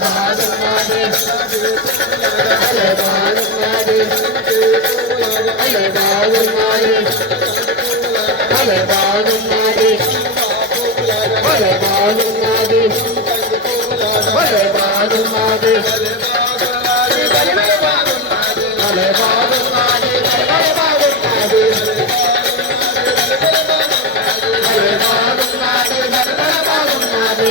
బాగున్నది భలే బాగున్నది భలే బాగున్నది భలే బాగున్నది భలే బాగున్నది భలే బాగున్నది భలే బాగున్నది భలే బాగున్నది భలే బాగున్నది భలే బాగున్నది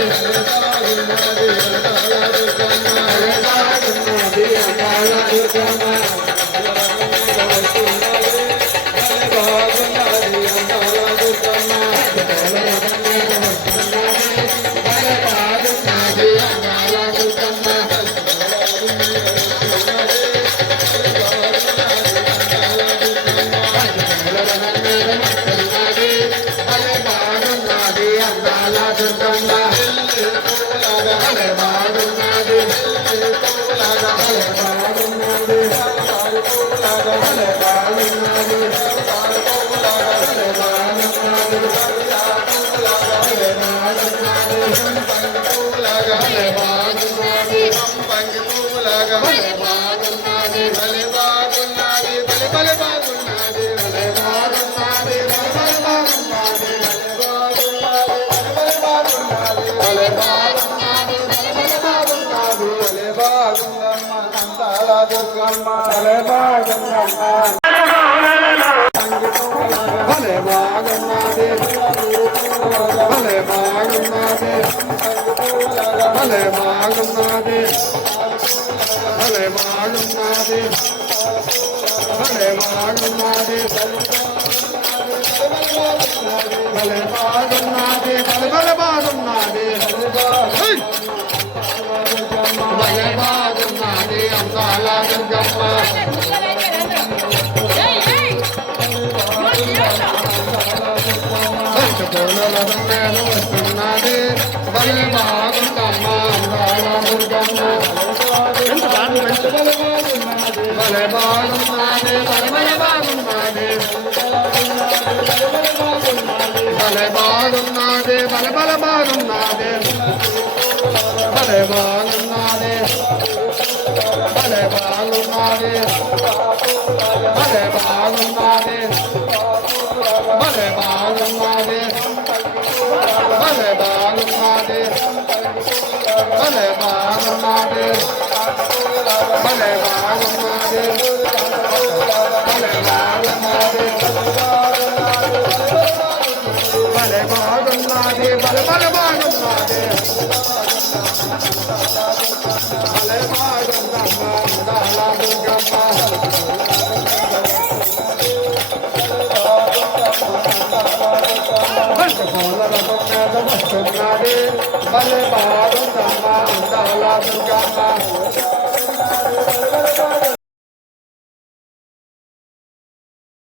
భలే బాగున్నది భలే బాగున్నది భలే బాగున్నది భలే బాగున్నది భలే బాగున్నది అందాల దుర్గమ్మ పూలలను వస్తున్నది భలే బాగుందమ్మ అందాల దుర్గమ్మ భలే బాగున్నది భలే బాగున్నది భలే బాగున్నది భలే బాగున్నది భలే బాగున్నది భలే బాగున్నది భలే బాగున్నది భలే బాగున్నది భలే బాగున్నది భలే బాగున్నది భలే బాగున్నది భలే బాగున్నది భలే బాగున్నది భలే బాగున్నది భలే బాగుందమ్మ అందాల దుర్గమ్మ వస్తున్నది భలే బాగుందమ్మ అందాల దుర్గమ్మ